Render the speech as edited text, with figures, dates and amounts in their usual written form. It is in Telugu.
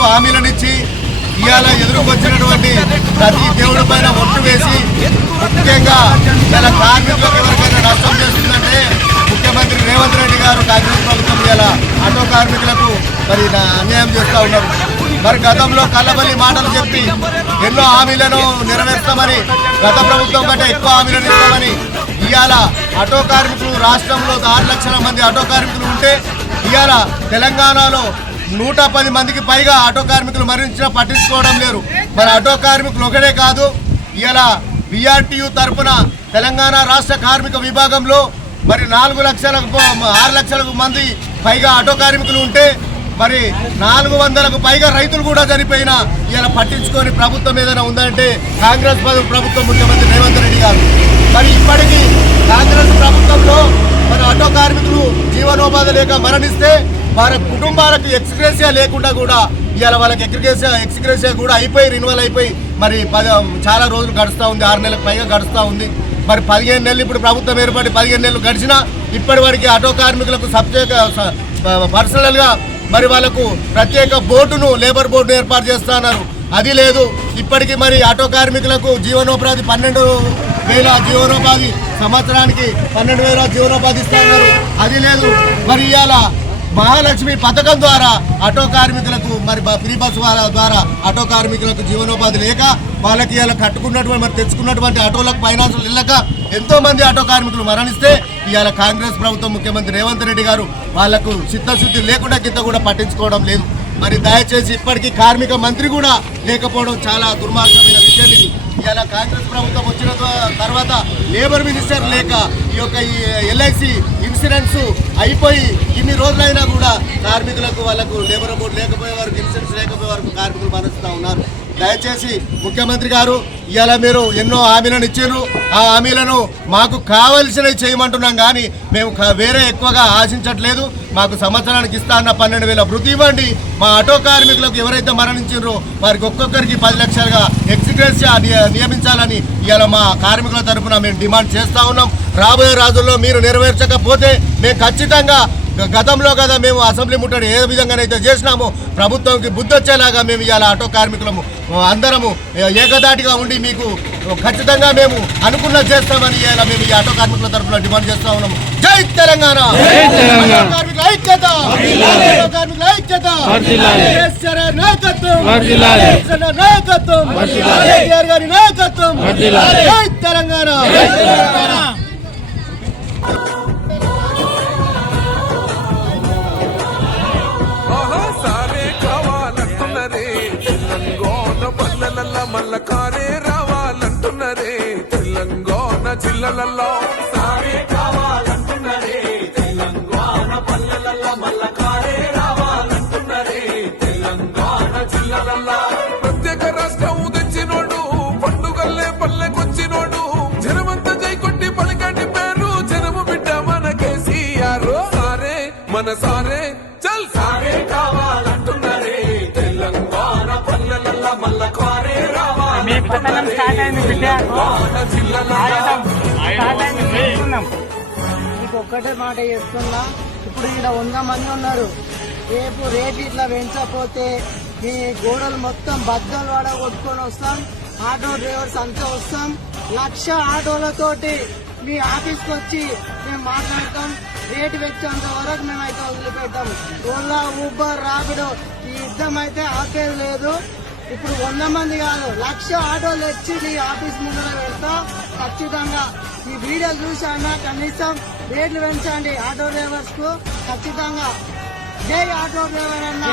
కార్మికులకు హామీలనిచ్చి ఇవాళ ఎదురుకొచ్చినటువంటి ప్రతి దేవుడి పైన ఒట్టు వేసి ముఖ్యంగా ఇలా కార్మికులకు ఎవరికైనా నష్టం చేస్తుందంటే ముఖ్యమంత్రి రేవంత్ రెడ్డి గారు కాంగ్రెస్ ప్రభుత్వం ఇలా ఆటో కార్మికులకు మరి అన్యాయం చేస్తూ ఉన్నారు. మరి గతంలో కల్లబల్లి మాటలు చెప్పి ఎన్నో హామీలను నెరవేర్స్తామని గత ప్రభుత్వం కంటే ఎక్కువ హామీలను ఇస్తామని ఇవాళ ఆటో కార్మికులు రాష్ట్రంలో 6 లక్షల మంది ఆటో కార్మికులు ఉంటే ఇవాళ తెలంగాణలో 110 మందికి పైగా ఆటో కార్మికులు మరణించినా పట్టించుకోవడం లేరు. మరి ఆటో కార్మికులు ఒకటే కాదు, ఇవాళ BRTU తరఫున తెలంగాణ రాష్ట్ర కార్మిక విభాగంలో మరి 6 లక్షలకు మంది పైగా ఆటో కార్మికులు ఉంటే మరి 400కు పైగా రైతులు కూడా చనిపోయినా ఇలా పట్టించుకొని ప్రభుత్వం ఏదైనా ఉందంటే కాంగ్రెస్ ప్రభుత్వం ముఖ్యమంత్రి రేవంత్ రెడ్డి గారు. మరి ఇప్పటికీ కాంగ్రెస్ ప్రభుత్వంలో మరి ఆటో కార్మికులు జీవనోపాధి లేక మరణిస్తే వారి కుటుంబాలకు ఎక్స్గ్రేషియా లేకుండా కూడా ఇవాళ వాళ్ళకి ఎక్స్గ్రేషియా కూడా రెన్యువల్ అయిపోయి మరి చాలా రోజులు గడుస్తూ ఉంది, 6 నెలలకు పైగా గడుస్తూ ఉంది. మరి 15 నెలలు ఇప్పుడు ప్రభుత్వం ఏర్పడి 15 నెలలు గడిచినా ఇప్పటి వరకు ఆటో కార్మికులకు పర్సనల్గా మరి వాళ్ళకు ప్రత్యేక బోర్డును లేబర్ బోర్డు ఏర్పాటు చేస్తున్నారు, అది లేదు. ఇప్పటికీ మరి ఆటో కార్మికులకు జీవనోపాధి 12,000 జీవనోపాధి సంవత్సరానికి 12,000 జీవనోపాధి ఇస్తున్నారు, అది లేదు. మరి ఇవాళ మహాలక్ష్మి పథకం ద్వారా ఆటో కార్మికులకు మరి ఫ్రీ బస్ ద్వారా ఆటో కార్మికులకు జీవనోపాధి లేక వాళ్ళకి ఇలా కట్టుకున్నటువంటి మరి తెచ్చుకున్నటువంటి ఆటోలకు ఫైనాన్షియల్ ఇళ్ళక ఎంతో మంది ఆటో కార్మికులు మరణిస్తే ఇవాళ కాంగ్రెస్ ప్రభుత్వం ముఖ్యమంత్రి రేవంత్ రెడ్డి గారు వాళ్లకు చిత్తశుద్ధి లేకుండా కింద కూడా పట్టించుకోవడం లేదు. మరి దయచేసి ఇప్పటికీ కార్మిక మంత్రి కూడా లేకపోవడం చాలా దుర్మార్గమైన విషయం ఇది. ఇలా కాంగ్రెస్ ప్రభుత్వం వచ్చిన తర్వాత లేబర్ మినిస్టర్ లేక ఈ యొక్క LIC ఇన్సూరెన్స్ అయిపోయి ఇన్ని రోజులైనా కూడా కార్మికులకు వాళ్ళకు లేబర్ బోర్డు లేకపోయే వరకు ఇన్సూరెన్స్ లేకపోయే వరకు కార్మికులు మరణిస్తూ ఉన్నారు. దయచేసి ముఖ్యమంత్రి గారు ఇవాళ మీరు ఎన్నో హామీలను ఇచ్చారు, ఆ హామీలను మాకు కావలసినవి చేయమంటున్నాం కానీ మేము వేరే ఎక్కువగా ఆశించట్లేదు. మాకు సంవత్సరానికి ఇస్తా అన్న 12,000 వృత్తి ఇవ్వండి. మా ఆటో కార్మికులకు ఎవరైతే మరణించారో వారికి ఒక్కొక్కరికి 10 లక్షలుగా ఎక్స్గ్రేషియా నియమించాలని ఇవాళ మా కార్మికుల తరఫున మేము డిమాండ్ చేస్తూ ఉన్నాం. రాబోయే రోజుల్లో మీరు నెరవేర్చకపోతే మేము ఖచ్చితంగా గతంలో కదా మేము అసెంబ్లీ ముట్టడి ఏ విధంగానైతే చేసినామో ప్రభుత్వంకి బుద్ధి వచ్చేలాగా మేము ఇవాళ ఆటో కార్మికులము అందరము ఏకదాటిగా ఉండి మీకు ఖచ్చితంగా మేము అనుకున్నది చేస్తామని ఇవాళ మేము ఈ ఆటో కార్మికుల తరఫున డిమాండ్ చేస్తా ఉన్నాము. జై తెలంగాణ! కార్మికుల ఐక్యత! కార్మికుల ఐక్యత! నాయకత్వం! కేటీఆర్ గారి నాయకత్వం! జై తెలంగాణ! మల్ల కారే రావాలంటున్నరే తెలంగాణ జిల్లాలలో సారే కావాలంటున్నరే తెలంగాణ పల్లెలలో మల్ల కారే రావాలంటున్నరే తెలంగాణ జిల్లాలలో ప్రత్యేక రాష్ట్రం తెచ్చినోడు పండుగల్లే పల్లెకొచ్చినోడు జనమంతా జై కొట్టి పలికండి పేరు జనము బిడ్డ మన కేసీఆర్ సారే మన సారే చల్ సారే కావాలంటున్నరే తెలంగాణ పల్లెలలో మల్ల కారే పట్టణం స్టార్ట్ అయింది బిడ్డ, మీకు ఒక్కటే మాట చెప్తున్నా. ఇప్పుడు ఇక్కడ 100 మంది ఉన్నారు, రేపు ఇట్లా పెంచకపోతే మీ గోడలు మొత్తం బద్దలు కొట్టుకొని వస్తాం. ఆటో డ్రైవర్స్ అంతా వస్తాం, 1,00,000 ఆటోలతోటి మీ ఆఫీస్కి వచ్చి మేము మాట్లాడతాం. రేటు పెంచేంత వరకు మేమైతే వదిలిపెట్టాం. ఓలా, ఊబర్, రాపిడో ఈ యుద్ధం అయితే ఆపేది లేదు. ఇప్పుడు 100 మంది కాదు 1,00,000 ఆటోలు తెచ్చి నీ ఆఫీస్ ముందు పెడతా. ఖచ్చితంగా ఈ వీడియో చూసానా కనీసం రేట్లు పెంచండి ఆటో డ్రైవర్స్ కు ఖచ్చితంగా. జై ఆటో డ్రైవర్ అన్న.